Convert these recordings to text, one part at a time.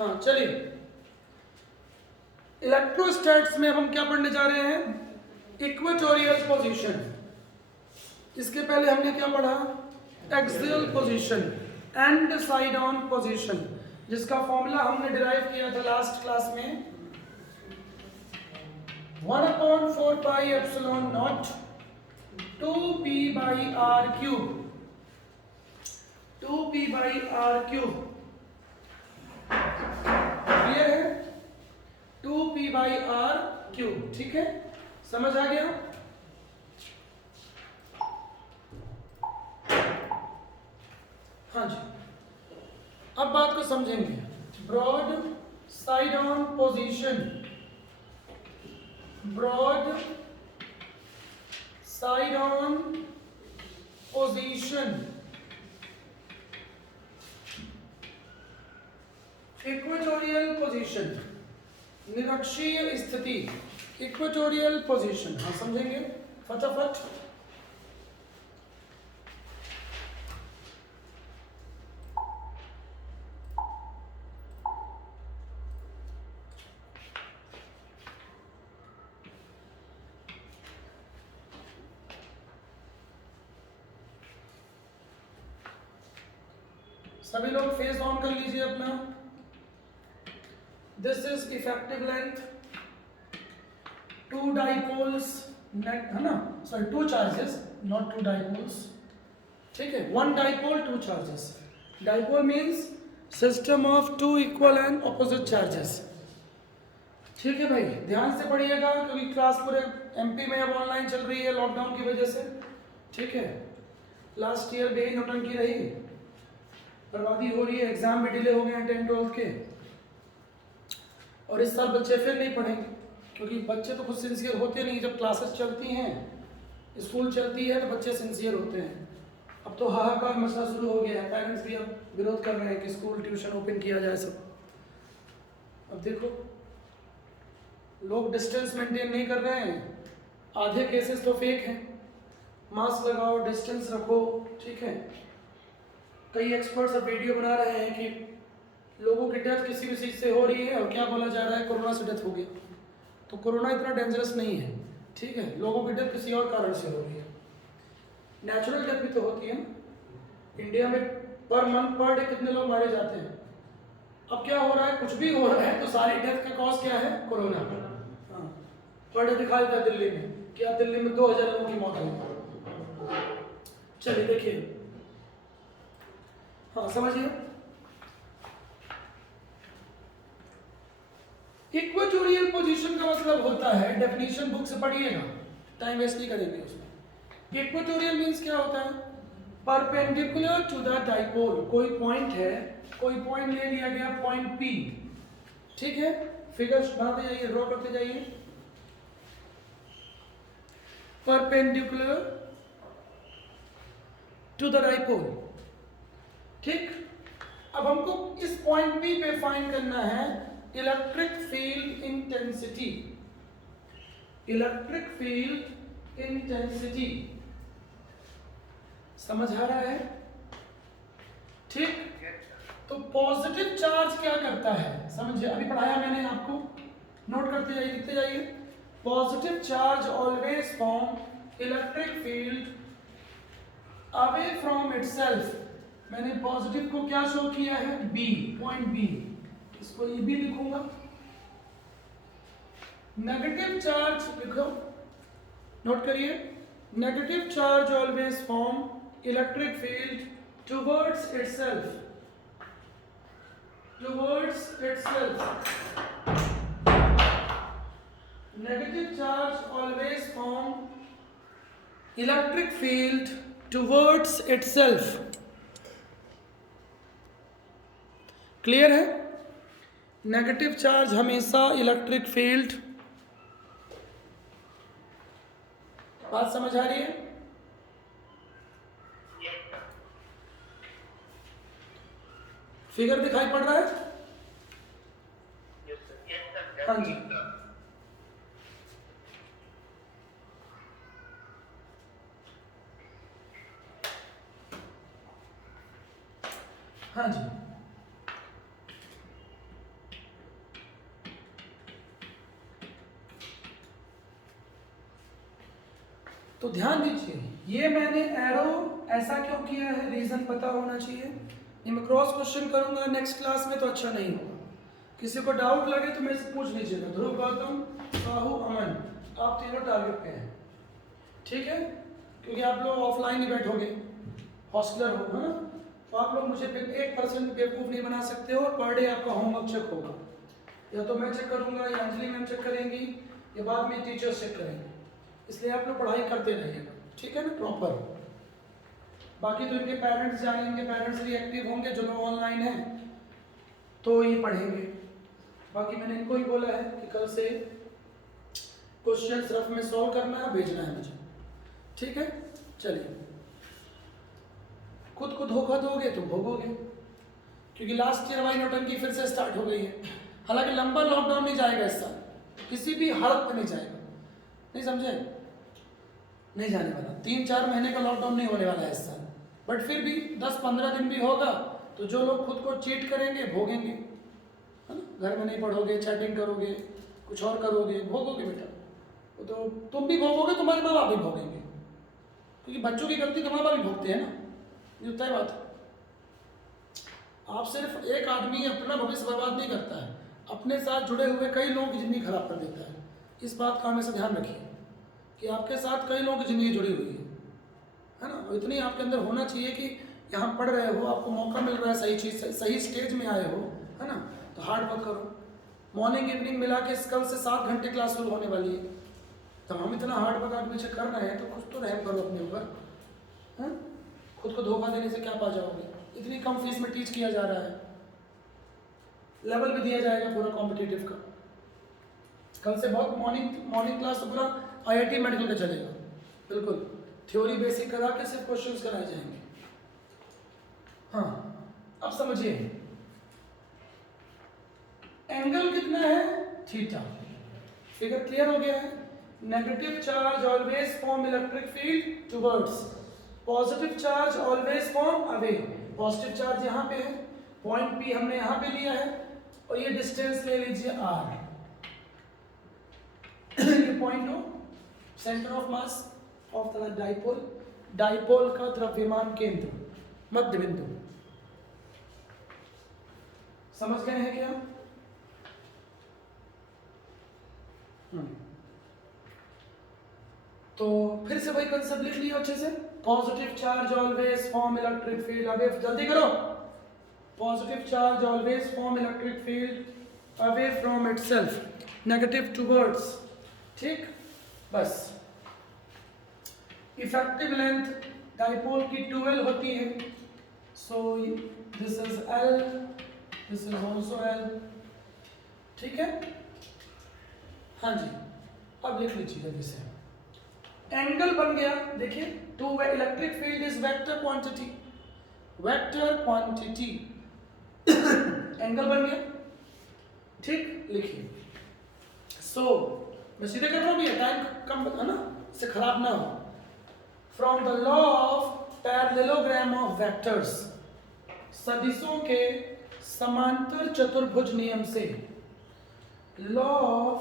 हाँ चलिए, इलेक्ट्रोस्टैट्स में अब हम क्या पढ़ने जा रहे हैं? Equatorial position. इसके पहले हमने क्या पढ़ा? Axial position and side on position, जिसका फॉर्मूला हमने डिराइव किया था लास्ट क्लास में, 1/4 pi epsilon not 2p/r³, 2p/r³। Clear है? 2p/r³। ठीक है, समझ आ गया? हाँ जी, अब बात को समझेंगे। Broadside on position, broadside on position, equatorial position, निरक्षीय स्थिति, इक्वेटोरियल पोजीशन। हाँ समझेंगे फटाफट। सभी लोग फेस ऑन कर लीजिए अपना। This is effective length, two dipoles, है ना, sorry two charges, not two dipoles. ठीक है, one dipole two charges. Dipole means system of two equal and opposite charges. ठीक है भाई, ध्यान से पढ़िएगा क्योंकि क्लास पूरे एमपी में अब ऑनलाइन चल रही है लॉकडाउन की वजह से। ठीक है, लास्ट ईयर बेही नौटंकी रही, बर्बादी हो रही है, एग्जाम भी डिले हो गए हैं 10-12 के, और इस साल बच्चे फिर नहीं पढ़ेंगे क्योंकि बच्चे तो खुद सिंसियर होते नहीं। जब क्लासेस चलती हैं, स्कूल चलती है, तो बच्चे सिंसियर होते हैं। अब तो हाहाकार मसला शुरू हो गया है, पेरेंट्स भी अब विरोध कर रहे हैं कि स्कूल ट्यूशन ओपन किया जाए सब। अब देखो, लोग डिस्टेंस मेंटेन नहीं कर रहे हैं, आधे केसेस तो फेक हैं। मास्क लगाओ, डिस्टेंस रखो, ठीक है। कई एक्सपर्ट्स अब वीडियो बना रहे हैं कि लोगों की डेथ किसी भी चीज़ से हो रही है और क्या बोला जा रहा है, कोरोना से डेथ हो गई। तो कोरोना इतना डेंजरस नहीं है, ठीक है। लोगों की डेथ किसी और कारण से हो रही है, नेचुरल डेथ भी तो होती है ना। इंडिया में पर मंथ पर डे कितने लोग मारे जाते हैं। अब क्या हो रहा है, कुछ भी हो रहा है तो सारी डेथ का कॉज क्या है? कोरोना। हाँ, पर डे दिखा देता है दिल्ली में, क्या दिल्ली में 2000 लोगों की मौत हुई। चलिए देखिए, हाँ समझिए, इक्वेटोरियल पोजीशन का मतलब होता है, डेफिनेशन बुक से पढ़िएगा, टाइम वेस्ट नहीं करेंगे उसमें। इक्वेटोरियल मींस क्या होता है? Perpendicular to the dipole. कोई पॉइंट है, कोई पॉइंट ले लिया गया, पॉइंट पी, ठीक है। फिगर्स बनाते जाइए, ड्रॉ करते जाइए। परपेंडिकुलर टू द डाइपोल, ठीक। अब हमको इस पॉइंट पी पे फाइंड करना है electric field intensity, electric field intensity. समझ आ रहा है? ठीक। तो पॉजिटिव चार्ज क्या करता है, समझिए, अभी पढ़ाया मैंने आपको, नोट करते जाइए, लिखते जाइए। Positive charge always form electric field away from itself. मैंने पॉजिटिव को क्या शो किया है? बी, पॉइंट बी, इसको ये भी लिखूंगा। नेगेटिव चार्ज लिखो, नोट करिए। Negative charge always form electric field towards itself, towards itself. Negative charge always form electric field towards itself. Clear है? नेगेटिव चार्ज हमेशा इलेक्ट्रिक फील्ड, बात समझ आ रही है? फिगर दिखाई पड़ रहा है? हाँ जी, हाँ जी। तो ध्यान दीजिए, ये मैंने एरो ऐसा क्यों किया है, रीजन पता होना चाहिए। ये मैं क्रॉस क्वेश्चन करूंगा नेक्स्ट क्लास में तो अच्छा नहीं होगा। किसी को डाउट लगे तो मेरे से पूछ लीजिएगा। ध्रुव, गौतम, साहू, अमन, आप तीनों टारगेट पे हैं, ठीक है? क्योंकि आप लोग ऑफलाइन ही बैठोगे, हॉस्टलर हो, है ना? तो आप लोग मुझे 1% बेवकूफ़ नहीं बना सकते हो। पर डे आपका होमवर्क चेक होगा, या तो मैं चेक करूंगा, या अंजलि मैम चेक करेंगी, या बाद में टीचर्स चेक करेंगे। इसलिए आप लोग पढ़ाई करते रहिएगा, ठीक है ना, प्रॉपर। बाकी तो इनके पेरेंट्स जानेंगे, पेरेंट्स रिएक्टिव होंगे जो लोग ऑनलाइन हैं, तो ये पढ़ेंगे। बाकी मैंने इनको ही बोला है कि कल से क्वेश्चन रफ में सॉल्व करना है, भेजना है मुझे, ठीक है? चलिए, खुद को धोखा दोगे तो भोगोगे, क्योंकि लास्ट ईयर वाली नौटंकी फिर से स्टार्ट हो गई है। हालांकि लंबा लॉकडाउन नहीं जाएगा इस साल, किसी भी हालत में नहीं जाएगा, नहीं समझे? नहीं जाने वाला। 3-4 महीने का लॉकडाउन नहीं होने वाला है इस साल, बट फिर भी 10-15 दिन भी होगा तो जो लोग खुद को चीट करेंगे भोगेंगे, है ना? घर में नहीं पढ़ोगे, चैटिंग करोगे, कुछ और करोगे, भोगोगे बेटा। तो तुम भी भोगोगे, तुम्हारे माँ बाप भी भोगेंगे, क्योंकि बच्चों की गलती तो माँ बाप भी भोगते हैं ना, ये तय बात है। आप सिर्फ एक आदमी अपना भविष्य बर्बाद नहीं करता है, अपने साथ जुड़े हुए कई लोगों की जिंदगी खराब कर देता है। इस बात का हमेशा ध्यान रखिए कि आपके साथ कई लोगों की ज़िंदगी जुड़ी हुई है ना? और इतनी आपके अंदर होना चाहिए कि यहाँ पढ़ रहे हो, आपको मौका मिल रहा है, सही चीज़, सही स्टेज में आए हो, है ना? तो हार्ड वर्क करो। मॉर्निंग इवनिंग मिला के कल से 7 घंटे क्लास शुरू होने वाली है, तो हम इतना हार्ड वर्क आपके पीछे कर रहे हैं, तो कुछ तो रहम करो अपने ऊपर, है? खुद को धोखा देने से क्या पा जाओगे? इतनी कम फीस में टीच किया जा रहा है, लेवल भी दिया जाएगा पूरा कॉम्पिटिटिव का। कल से बहुत मॉर्निंग क्लास तो पूरा IIT मेडिकल का चलेगा, बिल्कुल थ्योरी बेसिक करा के सिर्फ क्वेश्चंस कराए जाएंगे। हाँ, अब समझिए, एंगल कितना है? थीटा। फिगर क्लियर हो गया है? Negative charge always form electric field towards, positive charge always form away. Positive charge यहाँ पे है, पॉइंट P हमने यहाँ पे लिया है, और ये डिस्टेंस ले लीजिए R। ये पॉइंट हो centre of mass of the dipole, dipole का द्रव्यमान केंद्र, मध्य बिंदु। समझ गए हैं क्या? तो फिर से वही कंसेप्ट लिख लियो अच्छे से। Positive charge always form electric field away, जल्दी करो। Positive charge always form electric field away from itself, negative towards, ठीक? बस इफेक्टिव लेंथ डाइपोल की 12 होती है, so this is L, this is also L, ठीक है? हाँ जी, अब लिख लीजिए जल्दी से। एंगल बन गया, देखिए, to electric field is vector quantity, vector quantity angle बन गया, ठीक? लिखिए। सो मैं सीधे कर रहा हूँ, टाइम कम है ना, इससे खराब ना हो। From the law of parallelogram of vectors, सदिशों के समांतर चतुर्भुज नियम से, law of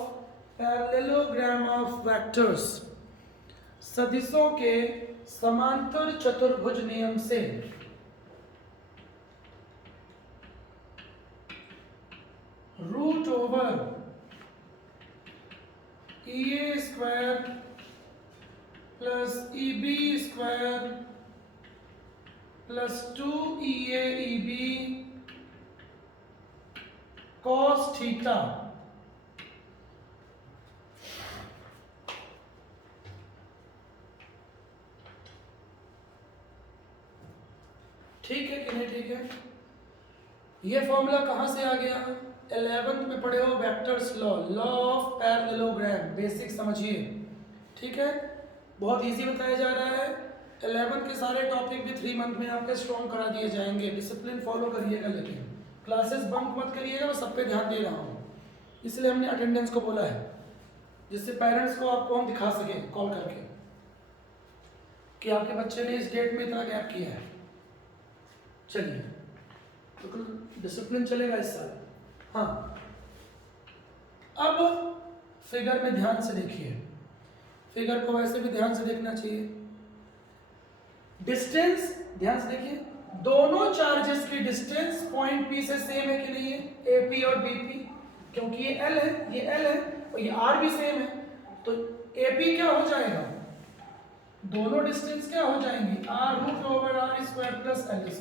parallelogram of vectors, सदिशों के समांतर चतुर्भुज नियम से, root over EA square plus EB square plus 2EA EB cos theta, ठीक है कि नहीं? ठीक है। ये फॉर्मूला कहाँ से आ गया? 11th में पढ़े हो vectors law, law of parallelogram, basic समझिए, ठीक है? बहुत इजी बताया जा रहा है। 11th के सारे टॉपिक भी 3 मंथ में आपके स्ट्रॉन्ग करा दिए जाएंगे। डिसिप्लिन फॉलो करिएगा, लेकिन क्लासेस बंक मत करिएगा, मैं सब पे ध्यान दे रहा हूँ, इसलिए हमने अटेंडेंस को बोला है, जिससे पेरेंट्स को आपको हम दिखा सके कॉल करके कि आपके बच्चे ने इस डेट में इतना गैप किया है। चलिए, तो डिसिप्लिन चलेगा इस साल। हाँ, अब फिगर में ध्यान से देखिए, फिगर को वैसे भी ध्यान से देखना चाहिए। डिस्टेंस ध्यान से देखिए, दोनों चार्जेस की डिस्टेंस पॉइंट P से सेम है कि नहीं है, AP और BP, क्योंकि ये L है, ये L है और ये R भी सेम है, तो AP क्या हो जाएगा, दोनों डिस्टेंस क्या हो जाएंगी, R√R² प्लस L²।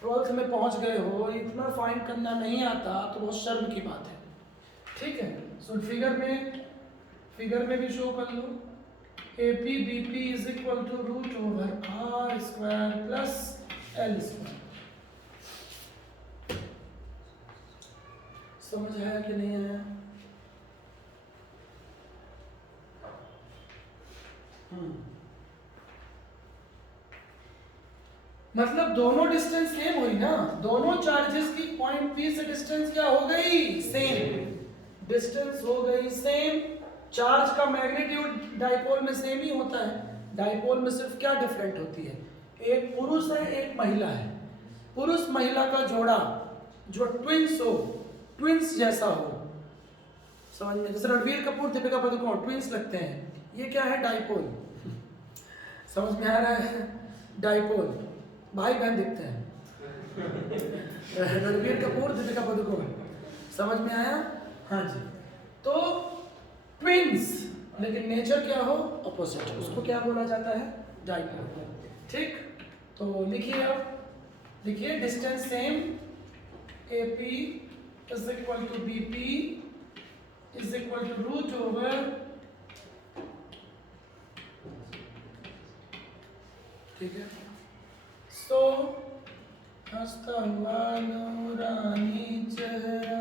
ट्वेल्थ में पहुंच गए हो, इतना फाइंड करना नहीं आता तो बहुत शर्म की बात है, ठीक है। सो फिगर में भी शो कर लो, AP BP is equal to √R² plus L²। समझ आया कि नहीं आया? मतलब दोनों डिस्टेंस सेम हुई ना, दोनों चार्जेस की पॉइंट P से डिस्टेंस क्या हो गई, सेम, डिस्टेंस हो गई सेम। चार्ज का मैग्नीट्यूड डाइपोल में सेम ही होता है, डाइपोल में सिर्फ क्या डिफरेंट होती है, एक पुरुष है एक महिला है, पुरुष महिला का जोड़ा जो ट्विंस हो, ट्विंस जैसा हो, समझ में, जैसे रणबीर कपूर दीपिका पादुकोण ट्विंस लगते हैं, ये क्या है, डाइपोल। समझ में आ रहा है, डाइपोल, भाई बहन दिखते हैं, रणबीर कपूर दीपिका पादुकोण, समझ में आया? हाँ जी। तो ट्विंस, लेकिन नेचर क्या हो, अपोजिट, उसको क्या बोला जाता है, डाइपोल, ठीक। तो लिखिए, अब लिखिए, distance same, AP is equal to BP is equal to √, ठीक है। सो हंसता हुआ नूरानी चेहरा,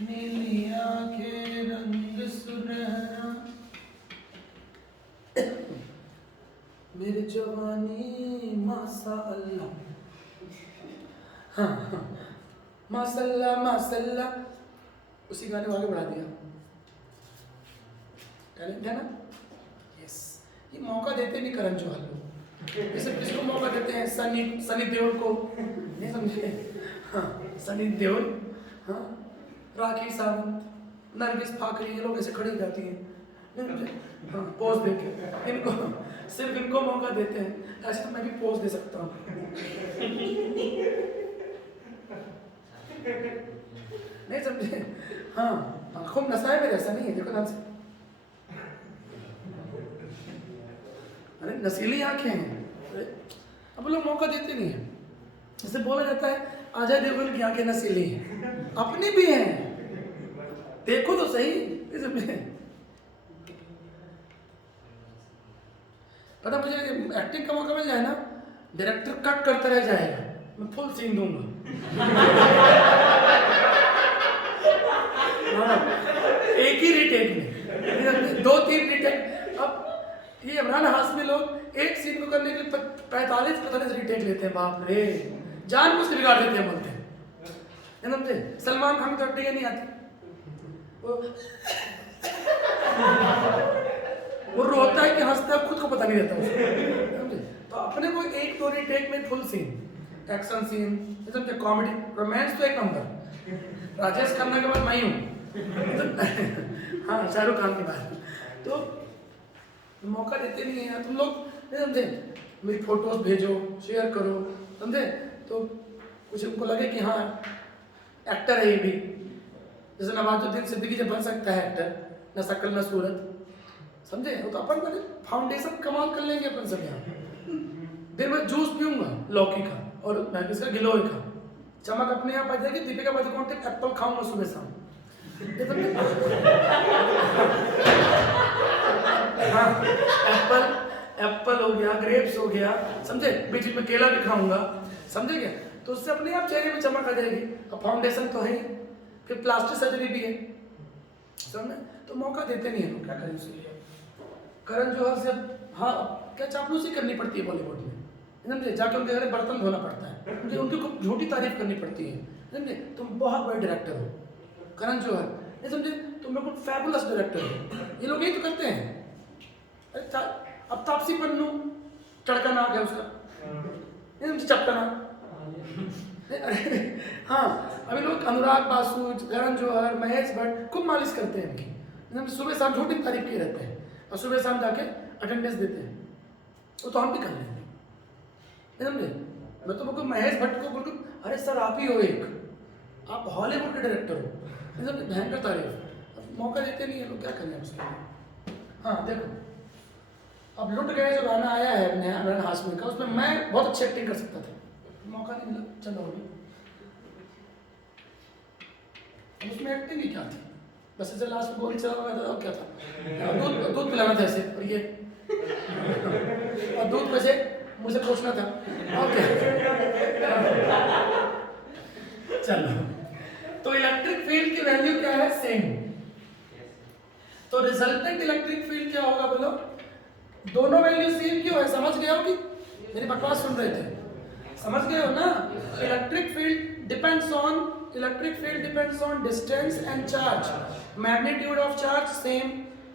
नीली आंखें रंग सुनहरा, मेरी जवानी माशा अल्लाह, हाँ माशा माशा, उसी गाने को आगे बढ़ा दिया, टैलेंट है ना, यस। ये मौका देते नहीं करण जौहर लोग, जैसे किसको मौका देते हैं, सनी देओल को, नहीं समझे, हाँ सनी देओल, हाँ राखी सावंत, नरगिस फाकरी, ये लोग ऐसे खड़ी हो जाती हैं, हाँ पोज देके, इनको सिर्फ इनको मौका देते हैं, ऐसे तो मैं भी पोज दे सकता हूँ। नहीं समझे, हाँ खूब नशा है मेरे, ऐसा नहीं है, देखो ध्यान से, अरे नशीली आंखें हैं, अब लोग मौका देते नहीं है, जैसे बोला जाता है अजय देवगन की आंखें नशीली हैं, अपनी भी हैं, देखो तो सही, पता मुझे एक्टिंग का मौका मिल जाए ना, डायरेक्टर कट करता रह जाएगा, मैं फुल सीन दूंगा। हाँ, एक ही रिटेक में 2-3 रिटेक। अब ये इमरान हाशमी लोग एक सीन को करने के लिए 45-45 रिटेक लेते हैं, बाप रे, जान मुझसे बिगाड़ देते हैं, बोलते हैं समझे। सलमान खान को तो अड्डी नहीं आती, वो रोता है कि हंसता है, खुद को पता नहीं रहता उसको, तो अपने को 1-2 रिटेक में फुल सीन, एक्शन सीन, समझे, कॉमेडी, रोमांस तो एक नंबर, राजेश खन्ना के बाद मैं ही हूँ, हाँ शाहरुख खान के बाद, तो मौका देते नहीं है तुम लोग, नहीं समझे, मेरी फोटोज भेजो, शेयर करो, समझे, तो कुछ उनको लगे कि हाँ एक्टर है ये भी, जैसे नवाजुद्दीन सिद्दीकी जब बन सकता है एक्टर, न शक्ल न सूरत, समझे, तो अपन मैंने फाउंडेशन कमाल कर लेंगे अपन सब यहाँ, दिन में जूस पीऊंगा लौकी का और मैं किसका, गिलोय का, चमक अपने यहाँ आ जाएगी। दीपिका पादुकोण तक एप्पल खाऊंगा सुबह शाम, हाँ एप्पल हो गया, ग्रेप्स हो गया, समझे, बीच में केला भी खाऊंगा, समझे क्या, तो उससे अपने आप चेहरे में चमक आ जाएगी। अब फाउंडेशन तो है ही, फिर प्लास्टिक सर्जरी भी है, समझे, तो मौका देते नहीं है लोग, क्या करें। इसलिए करण जौहर से हाँ क्या चापलूसी करनी पड़ती है बॉलीवुड में, समझे, जाके उनके घर बर्तन धोना पड़ता है, मुझे उनकी खूब झूठी तारीफ करनी पड़ती है, समझे, तुम बहुत बड़े डायरेक्टर हो करण जौहर, नहीं समझे, तुम बिल्कुल फैबुलस डायरेक्टर हो, ये लोग यही तो करते हैं। अरे अब तापसी पन्नू चढ़का नाक है उसका, नहीं समझे, चपका नाक, हाँ अभी लोग अनुराग बासु, करण जौहर, महेश भट्ट खूब मालिश करते हैं इनकी, सुबह शाम झूठी तारीफ किए रहते हैं। और सुबह शाम जाके अटेंडेंस देते हैं, वो तो हम भी कर लेंगे, समझे। मैं तो बिल्कुल महेश भट्ट को बिल्कुल, अरे सर आप ही हो एक, आप हॉलीवुड के डायरेक्टर हो, एकदम भयंकर तारीफ, मौका देते नहीं है लोग, क्या करें उसके लिए। हाँ देखो, अब लुट गए जो गाना आया है नया इमरान हाशमी का, उसमें मैं बहुत अच्छी एक्टिंग कर सकता था, मौका नहीं मिला, चलो अभी। उसमें एक्टिंग ही क्या थी, बस ऐसे लास्ट में गोली चला हुआ था, और क्या था, दूध पिलाना था ऐसे, और ये और दूध वैसे मुझे पूछना था, और क्या। चलो, तो इलेक्ट्रिक फील्ड की वैल्यू क्या है, सेम। तो रिजल्टेंट इलेक्ट्रिक फील्ड क्या होगा बोलो, दोनों वैल्यू सेम क्यों है, समझ गए हो कि मेरी बकवास सुन रहे थे, समझ गए हो ना। Electric field depends on distance and charge, magnitude of charge same,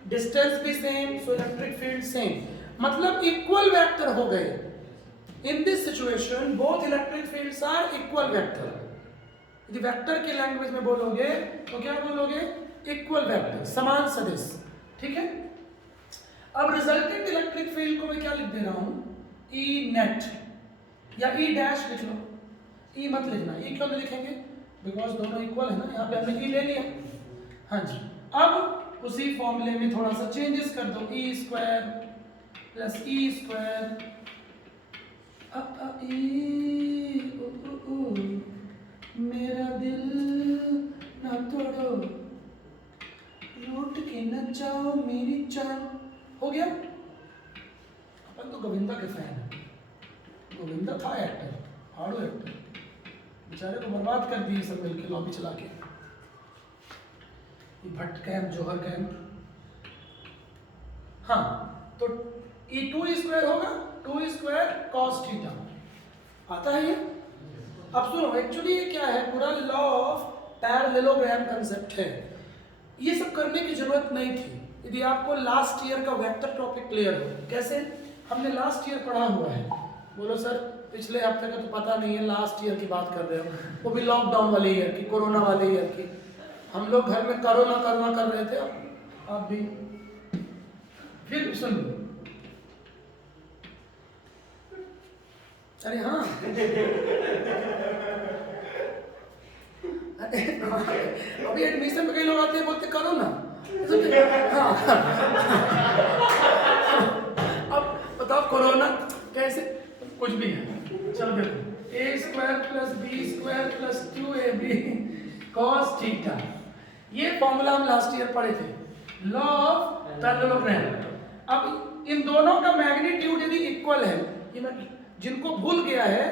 distance भी same, so electric field same, मतलब इक्वल वेक्टर हो गए। In this situation both electric fields are equal vector. यदि वेक्टर की लैंग्वेज में बोलोगे तो क्या बोलोगे, इक्वल वेक्टर, समान सदिश, ठीक है। अब रिजल्टेंट इलेक्ट्रिक फील्ड को मैं क्या लिख दे रहा हूं, ई नेट या ई डैश लिख लो, ई मत लिखना, ई क्यों नहीं लिखेंगे, बिकॉज दोनों इक्वल है ना, यहाँ पे हमने ई ले लिया। हाँ जी, अब उसी फॉर्मूले में थोड़ा सा चेंजेस कर दो, E square plus E square मेरा दिल ना तोड़ो, रूठ के न जाओ मेरी जान, हो गया। अपन तो गोविंदा के फैन है, गोविंदा था एक्टर, हार्डो एक्टर, बेचारे को बर्बाद कर दिए सब मिलके लॉबी चला के, भट्ट कैम, जोहर कैम। हाँ, तो ई 2 स्क्वायर होगा, 2 स्क्वायर कॉस थीटा, आता है ये। अब सुनो, एक्चुअली ये क्या है, पूरा लॉ ऑफ पैरेललोग्राम कंसेप्ट है, ये सब करने की जरूरत नहीं थी यदि आपको लास्ट ईयर का वेक्टर टॉपिक क्लियर हो। कैसे, हमने लास्ट ईयर पढ़ा हुआ है, बोलो सर पिछले हफ्ते का तो पता नहीं है, लास्ट ईयर की बात कर रहे हो, वो भी लॉकडाउन वाले ईयर की, कोरोना वाले ईयर की, हम लोग घर में करोना कर रहे थे, आप भी। फिर सुन लो, अरे हाँ अभी एडमिशन में कई लोग आते हैं बोलते करो ना, हाँ अब बताओ कोरोना कैसे, कुछ भी है, चलो देखो, A square plus B square plus 2ab cos theta, ये फॉर्मूला हम लास्ट ईयर पढ़े थे, लॉ ऑफ पैरेललोग्राम। अब इन दोनों का मैग्नीट्यूड यदि इक्वल है, ये मैं जिनको भूल गया है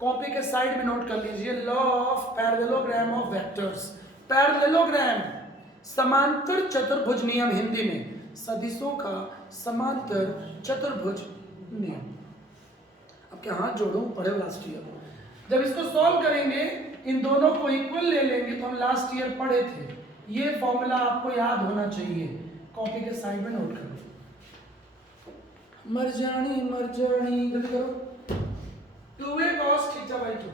कॉपी के साइड में नोट कर लीजिए, law of parallelogram of vectors. Parallelogram समांतर चतुर्भुज नियम, हिंदी में सदिशों का समांतर चतुर्भुज नियम। अब क्या हाथ जोड़ूं, पढ़े लास्ट ईयर, जब इसको सॉल्व करेंगे इन दोनों को इक्वल ले लेंगे, तो हम लास्ट ईयर पढ़े थे, ये फॉर्मूला आपको याद होना चाहिए, कॉपी के साइड में नोट करो। मर जानी जल्दी करो, 2a cos theta by 2,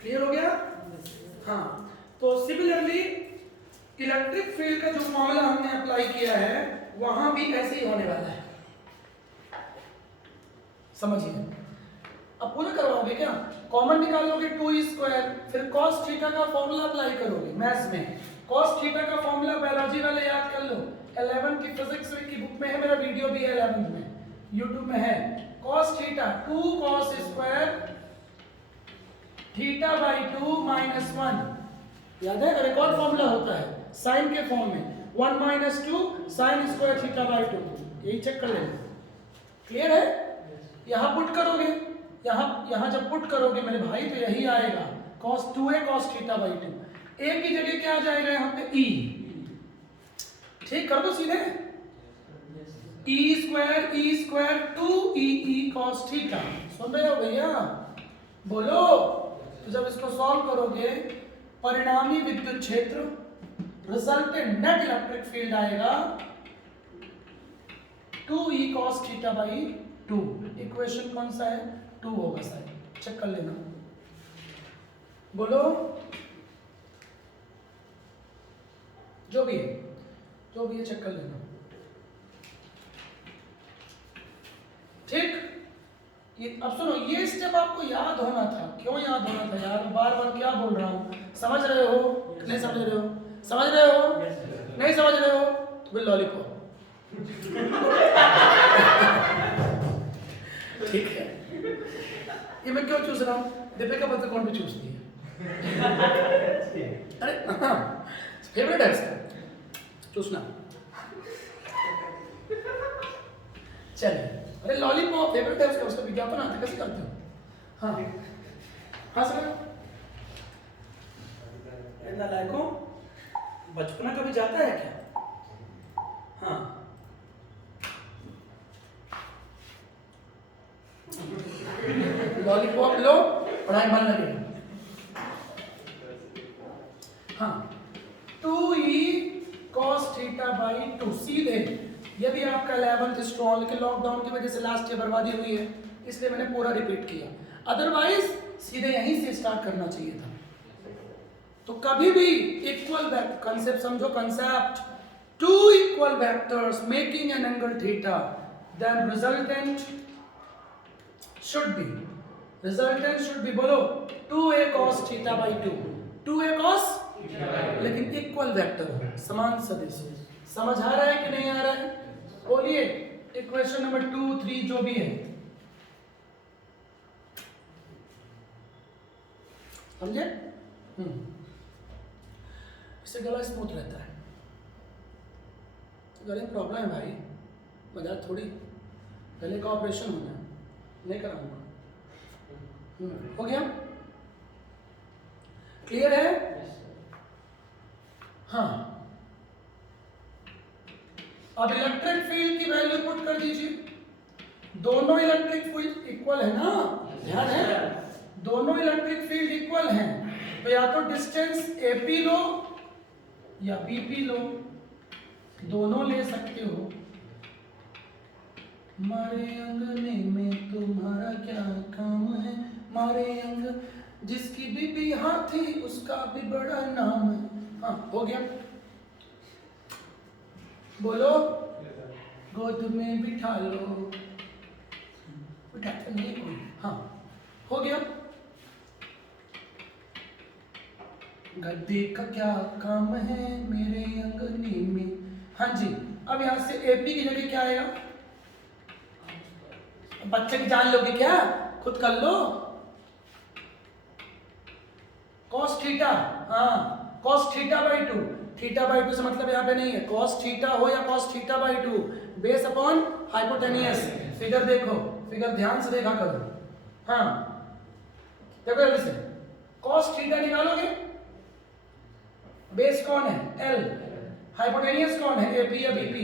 clear हो गया। हाँ, तो सिमिलरली इलेक्ट्रिक फील्ड का जो फॉर्मूला हमने अप्लाई किया है वहां भी ऐसे ही होने वाला है, समझिए। अब पूरा करवाओगे क्या, कॉमन निकालोगे 2 स्क्वायर, फिर cos थीटा का फॉर्मूला अप्लाई करोगे मैथ्स में। cos थीटा का फॉर्मूला बायोलॉजी वाले याद कर लो, 11 की फिजिक्स की बुक में है, मेरा वीडियो भी है 11 में, यूट्यूब में है। cos theta 2 cos square theta by 2 minus 1, याद है, एक और फॉर्मूला होता है साइन के फॉर्म में, 1 minus 2 sine square theta by 2, यही चेक कर लेना। क्लियर है, यहाँ पुट करोगे, यहाँ जब पुट करोगे मेरे भाई तो यही आएगा cos 2a cos theta by 2, a की जगह क्या आ जाएगा यहाँ पे e, ठीक कर दो सीधे। E square 2 cos theta. सुन रहे हो भैया? बोलो। तो जब इसको सॉल्व करोगे परिणामी विद्युत क्षेत्र रिजल्टेंट नेट इलेक्ट्रिक फील्ड आएगा 2e cos theta by 2। Equation कौन सा है? 2 होगा शायद, चेक कर लेना। बोलो। जो भी है चेक कर लेना। ठीक। ये अब सुनो, ये स्टेप आपको याद होना था। क्यों याद होना था यार? बार बार क्या बोल रहा हूं? समझ रहे हो? नहीं समझ रहे हो? समझ रहे हो? नहीं समझ रहे हो? Will lollipop. ठीक है। ये मैं क्यों चूस रहा हूँ? दीपिका पादुकोण भी चूसती है। अरे फेवरेट है इसका, चूसना। चलिए। अरे लॉलीपॉप फेवरेट है उसका विज्ञापन आता है, कैसे करते हो? हाँ सर। लायकों बचपना कभी जाता है क्या? हाँ। लॉलीपॉप लो, पढ़ाई मन लगेगा। हाँ। 2e cos थीटा बाई 2 सीधे। यदि आपका 11th स्ट्रॉन्ग, लेकिन लॉकडाउन की वजह से लास्ट ईयर बर्बादी हुई है, इसलिए मैंने पूरा रिपीट किया। अदरवाइज सीधे यहीं से स्टार्ट करना चाहिए था। तो कभी भी इक्वल कंसेप्ट समझो, concept 2 equal vectors making an angle theta, then resultant should be बोलो 2a cos theta by 2a cos, लेकिन इक्वल वेक्टर हो, समान सदिश हो। समझ आ रहा है कि नहीं आ रहा है? बोलिए। इक्वेशन नंबर 2, 3 जो भी है, समझे? इससे गला स्मूथ रहता है। गले में प्रॉब्लम है भाई, मजाक थोड़ी। गले का ऑपरेशन होना है, नहीं कराऊंगा। हो गया? क्लियर है? हाँ। अब इलेक्ट्रिक फील्ड की वैल्यू पुट कर दीजिए। दोनों इलेक्ट्रिक फील्ड इक्वल है ना? ध्यान है, दोनों इलेक्ट्रिक फील्ड इक्वल हैं, तो या तो डिस्टेंस AP लो या BP लो, दोनों ले सकते हो। मारे अंगने में तुम्हारा क्या काम है, मारे अंग जिसकी बीबी हाथी उसका भी बड़ा नाम है। हाँ, हो गया। बोलो। गोद में बिठा लो, बिठाते नहीं कोई। हाँ, हो गया। गद्दे का क्या काम है मेरे अंगने में। हाँ जी। अब यहां से AP की जगह क्या आएगा? बच्चे की जान लोगे क्या? खुद कर लो। cos थीटा, हाँ, cos theta by 2। Theta by 2 से मतलब यहाँ पे नहीं है cos थीटा हो या cos theta by 2, base upon hypotenuse. Figure देखो, फिगर ध्यान से देखा करो। हाँ, देखो जल्दी से। cos थीटा निकालोगे, बेस कौन है? L, हाइपोटेनियस कौन है? AP या BP?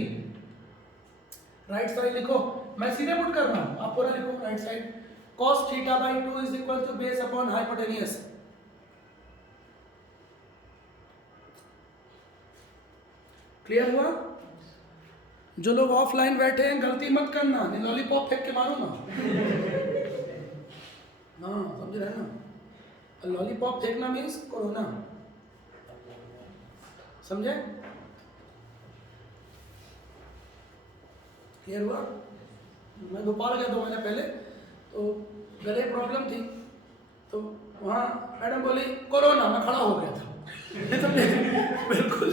राइट साइड लिखो, मैं सीधे पुट कर रहा हूं, आप पूरा लिखो right side. cos theta by 2 is equal to base upon hypotenuse. Clear हुआ? जो लोग ऑफलाइन बैठे हैं गलती मत करना, नहीं लॉलीपॉप फेंक के मारो ना। हाँ, समझ रहे ना? लॉलीपॉप फेंकना मीन्स कोरोना, समझे? क्लियर हुआ? मैं भोपाल गया 2 महीने पहले, तो गले प्रॉब्लम थी, तो वहाँ मैडम बोली कोरोना, मैं खड़ा हो गया था। तो बिल्कुल,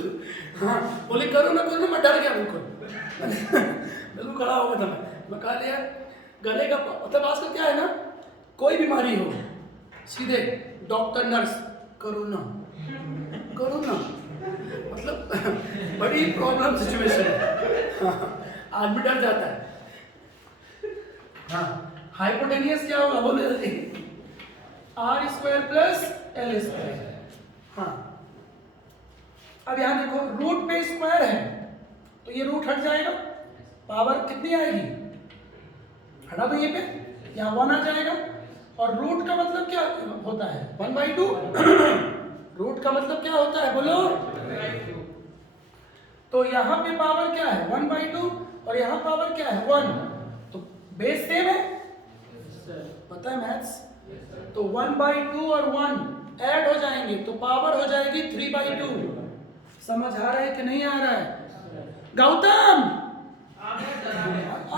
हाँ, बोली कोरोना, मैं डर गया बिल्कुल। बिल्कुल खड़ा हो गया था मैं कहा यार गले का मतलब आजकल क्या है ना, कोई बीमारी हो सीधे डॉक्टर नर्स कोरोना, मतलब बड़ी प्रॉब्लम सिचुएशन है। आदमी डर जाता है। हाँ, हाइपोटेनियस क्या होगा बोलो जल्दी? R² plus L²। हाँ, अब यहां देखो रूट पे स्क्वायर है, तो ये रूट हट जाएगा, पावर कितनी आएगी, हटा दो ये पे, यहाँ 1 आ जाएगा। और रूट का मतलब क्या होता है, 1/2। रूट का मतलब क्या होता है बोलो, तो यहाँ पे पावर क्या है 1/2 और यहाँ पावर क्या है 1, तो बेस सेम है, पता है मैथ्स। तो 1/2 और 1 ऐड हो जाएंगे तो पावर हो जाएगी 3/2। समझ आ रहा है कि नहीं आ रहा है गौतम? आ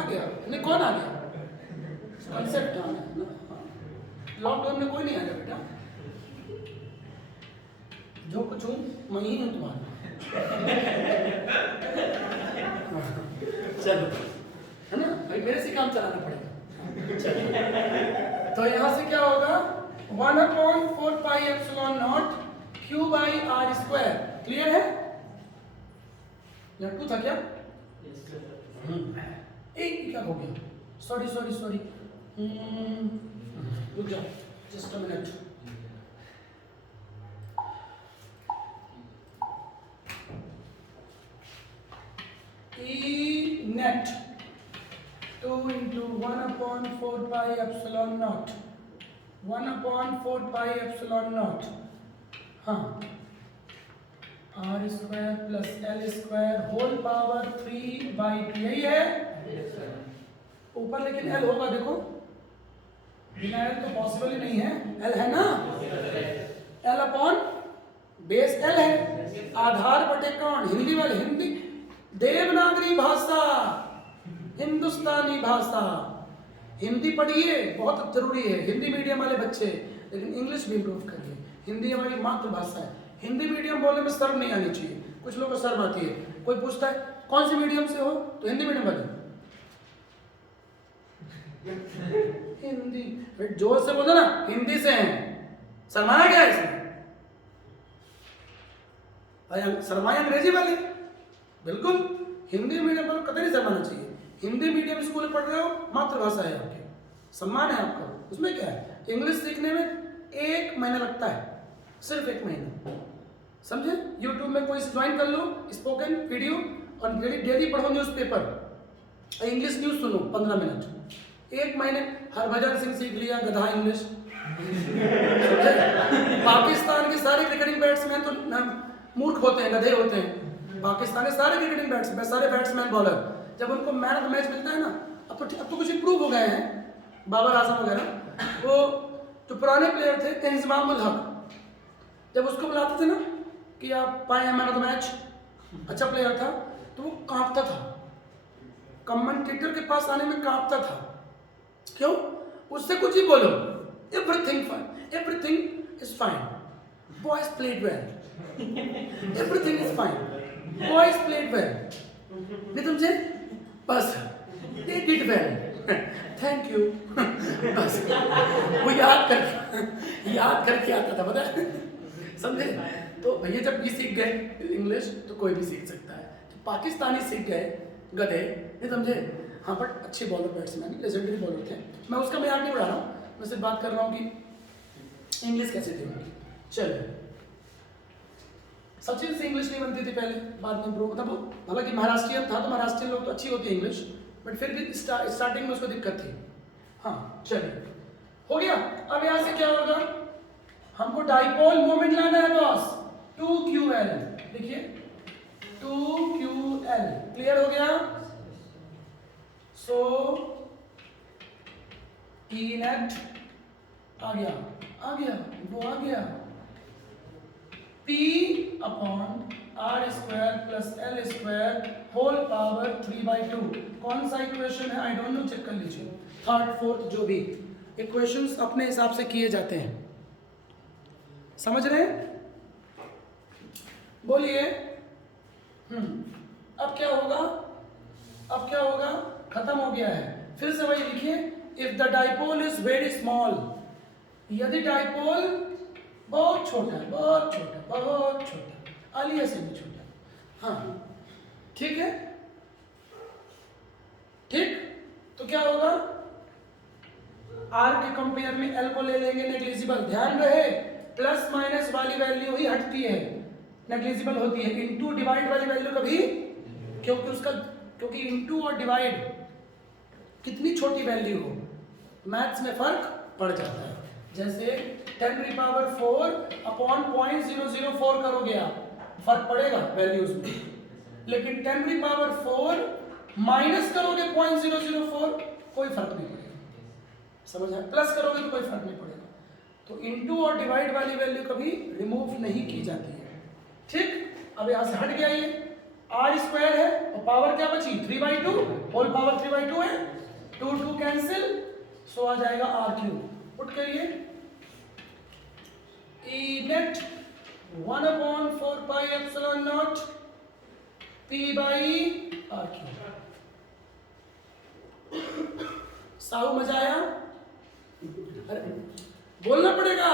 गया नहीं, कौन आ गया, कंसेप्ट आना है ना। लॉकडाउन में कोई नहीं आया बेटा, जो कुछ हूँ मैं ही हूँ तुम्हारा। चलो है ना भाई, मेरे से काम चलाना पड़ेगा। चलो तो यहाँ से क्या होगा 1/4πε0 Q/r²। क्लियर है? यहाँ 2 था क्या? एक क्या हो गया, सॉरी रुक जाओ just a minute. E net 2 into 1/4πε0 1/4πε0 हाँ r² plus l² whole power 3/2 यही है ऊपर, लेकिन l होगा देखो, बिना l तो पॉसिबल ही नहीं है, l है ना, l अपॉन बेस l है, आधार बटे कौन, हिंदी वाले, हिंदी देवनागरी भाषा, हिंदुस्तानी भाषा। हिंदी पढ़िए, बहुत जरूरी है, हिंदी मीडियम वाले बच्चे, लेकिन इंग्लिश भी इम्प्रूव करिए। हिंदी हमारी मातृभाषा है, हिंदी मीडियम बोलने में शर्म नहीं आनी चाहिए। कुछ लोगों को शर्म आती है, कोई पूछता है कौन सी मीडियम से हो, तो हिंदी मीडियम वाले हिंदी, जोर से बोलो ना, हिंदी से हैं, शर्माना क्या है इसमें, शर्माए अंग्रेजी वाले, बिल्कुल हिंदी मीडियम पर कभी नहीं शर्माना चाहिए। हिंदी मीडियम स्कूल में पढ़ रहे हो, मातृभाषा है आपकी, सम्मान है आपका, उसमें क्या है। इंग्लिश सीखने में 1 महीना लगता है, सिर्फ 1 महीना, समझे। यूट्यूब में कोई ज्वाइन कर लो, स्पोकन वीडियो, और डेली पढ़ो न्यूज़पेपर, इंग्लिश न्यूज़ सुनो 15 मिनट, 1 महीने हरभजन सिंह सीख लिया, गधा इंग्लिश। पाकिस्तान के सारे क्रिकेटिंग बैट्समैन तो मूर्ख होते हैं, गधे होते हैं। पाकिस्तान के सारे क्रिकेटिंग बैट्समैन, सारे बैट्समैन बॉलर, जब उनको मैन ऑफ द मैच मिलता है ना, अब तो कुछ इंप्रूव हो गए हैं, बाबर आजम वगैरह, वो जो पुराने प्लेयर थे, इंजमाम उल हक, जब उसको बुलाते थे ना कि आप पाए मैन ऑफ द मैच, अच्छा प्लेयर था, तो वो कांपता था, कमेंटेटर के पास आने में कांपता था। क्यों? उससे कुछ ही बोलो, everything is fine, boys played well, everything is fine, boys played well, नहीं समझे, बस they did well, thank you, बस वो याद करके आता था, पता है, समझे। तो भैया जब ये सीख गए इंग्लिश, तो कोई भी सीख सकता है। तो पाकिस्तानी सीख गए, गधे, नहीं समझे। हाँ, बट अच्छे बॉलर, बैट्समैन, लेजेंडरी बॉलर थे। मैं उसका मजाक नहीं उड़ा रहा हूँ, मैं सिर्फ बात कर रहा हूँ कि इंग्लिश कैसे थी उनकी। चलो, सचिन से इंग्लिश नहीं बनती थी पहले, बाद में इम्प्रूव था। हालांकि महाराष्ट्रियन था, तो महाराष्ट्रियन लोग तो अच्छी होती है इंग्लिश, बट फिर भी स्टार्टिंग में उसको दिक्कत थी। हाँ चलिए, हो गया। अब यहाँ से क्या होगा, हमको डाइपोल मोमेंट लाना है बॉस, 2ql, देखिए 2ql, क्लियर हो गया। सो E नेट आ गया, वो आ गया, P upon r² plus l² whole power 3/2। कौन सा इक्वेशन है, आई डोंट नो, चेक कर लीजिए। 3rd 4th जो भी इक्वेशंस अपने हिसाब से किए जाते हैं, समझ रहे हैं, बोलिए। अब क्या होगा, खत्म हो गया है। फिर से वही लिखिए, if the dipole is very small, यदि डाइपोल बहुत छोटा, आलिया से भी छोटा, हाँ ठीक है, ठीक। तो क्या होगा, r के कंपेयर में l को ले लेंगे नेग्लिजिबल, ध्यान रहे प्लस माइनस वाली वैल्यू ही हटती है, नेग्लिजिबल होती है, इनटू डिवाइड वाली वैल्यू कभी क्योंकि इनटू और डिवाइड कितनी छोटी वैल्यू हो मैथ्स में फर्क पड़ जाता है। जैसे 10⁴ अपॉन 0.004 करोगे आप, फर्क पड़ेगा वैल्यूज में। लेकिन 10⁴ माइनस करोगे 0.004 कोई फर्क नहीं पड़ेगा, समझ आया? प्लस करोगे तो कोई फर्क नहीं पड़ेगा। तो इनटू और डिवाइड वाली वैल्यू कभी रिमूव नहीं की जाती है, ठीक। अब यहां से हट गया ये r² है और पावर क्या बची 3/2, होल पावर 3/2 है, 2 कैंसिल, सो आ जाएगा r3। पुट करिए e नेट 1/4πε0 p/r3। साहू मजा आया? अरे बोलना पड़ेगा,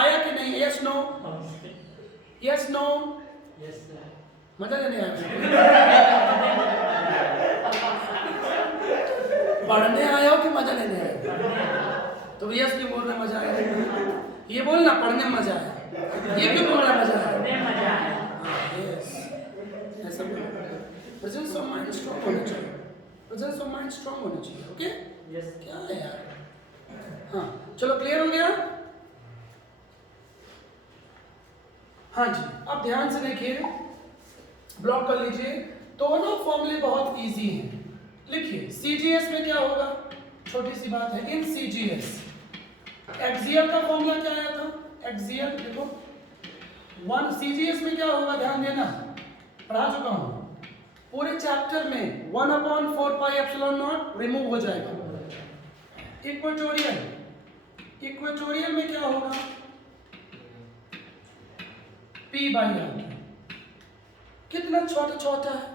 आया कि नहीं? यस नो, यस नो, मजा नहीं आया? पढ़ने आया हो कि मजा लेने आया? तो यस क्यों बोल रहे मजा आया? ये बोलना पढ़ने में मजा आया, ये क्यों बोल रहा मजा आया? यस, ऐसा बोलना पड़ेगा। प्रेजेंस ऑफ माइंड स्ट्रांग होना चाहिए, प्रेजेंस ऑफ माइंड स्ट्रांग होना चाहिए, ओके? यस। क्या है यार? हाँ चलो, क्लियर हो गया? हाँ जी, अब ध्यान से देखिए, ब्लॉक कर लीजिए। दोनों फॉर्मूले बहुत इजी हैं। लिखिए सीजीएस में क्या होगा, छोटी सी बात है। इन सीजीएस एक्सियल का फॉर्मूला क्या आया था? एक्सियल देखो 1 सीजीएस में क्या होगा, ध्यान देना, पढ़ा चुका हूं पूरे चैप्टर में। 1/4πε0 रिमूव हो जाएगा। इक्वेटोरियल, इक्वेटोरियल में क्या होगा p/r। कितना छोटा छोटा है,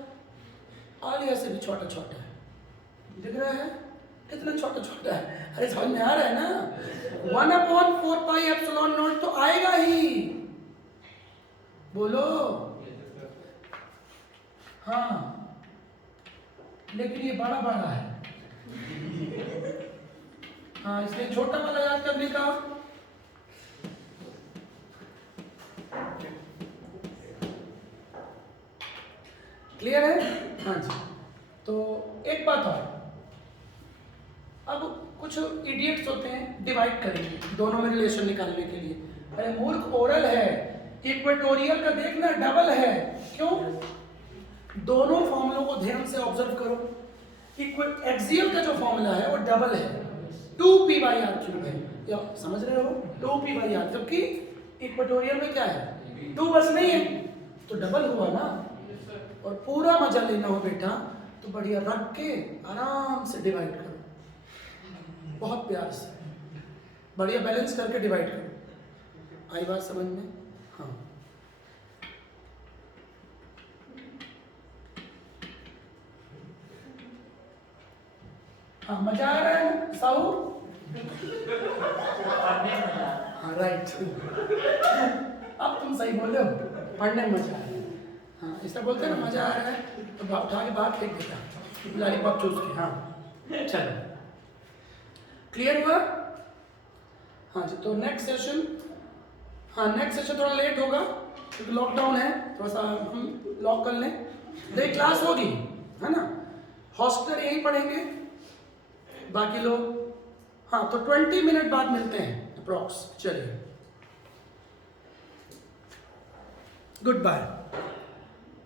आलिया से भी छोटा छोटा है, दिख रहा है कितना छोटा छोटा है? अरे समझ में आ रहा है ना? 1/4πε0 तो आएगा ही, बोलो हाँ, लेकिन ये बड़ा बड़ा है, हाँ, इसलिए छोटा वाला याद करने का। क्लियर है? हाँ जी। तो एक बात और, अब कुछ इडियट्स होते हैं डिवाइड करेंगे दोनों में रिलेशन निकालने के लिए। अरे मूर्ख, ओरल है, इक्वेटोरियल का देखना डबल है, क्यों? दोनों फॉर्मूलों को ध्यान से ऑब्जर्व करो। एक्सियल का जो फॉर्मूला है वो डबल है, 2p/r³ है, या समझ रहे हो? 2p/r, जबकि इक्वेटोरियल में क्या है 2 बस नहीं है, तो डबल हुआ ना। और पूरा मजा लेना हो बेटा तो बढ़िया रख के आराम से डिवाइड करो, बहुत प्यार से, बढ़िया बैलेंस करके डिवाइड करो। आई बात समझ में? हाँ हाँ, मजा आ रहा है ना साहू? हाँ राइट, अब तुम सही बोले हो, पढ़ने में मजा आ रहा है। हाँ, ऐसा बोलते हैं ना मजा आ रहा है तो उठा के बाहर फेंक देता लॉलीपॉप चूस के। हाँ चलो, क्लियर हुआ? हाँ जी, तो नेक्स्ट सेशन, हाँ नेक्स्ट सेशन थोड़ा लेट होगा क्योंकि लॉकडाउन है, थोड़ा सा हम लॉक कर लें। लेकिन क्लास होगी, है ना? हॉस्टलर यहीं पढ़ेंगे, बाकी लोग, हाँ, तो 20 मिनट बाद मिलते हैं अप्रॉक्स। चलिए, गुड बाय।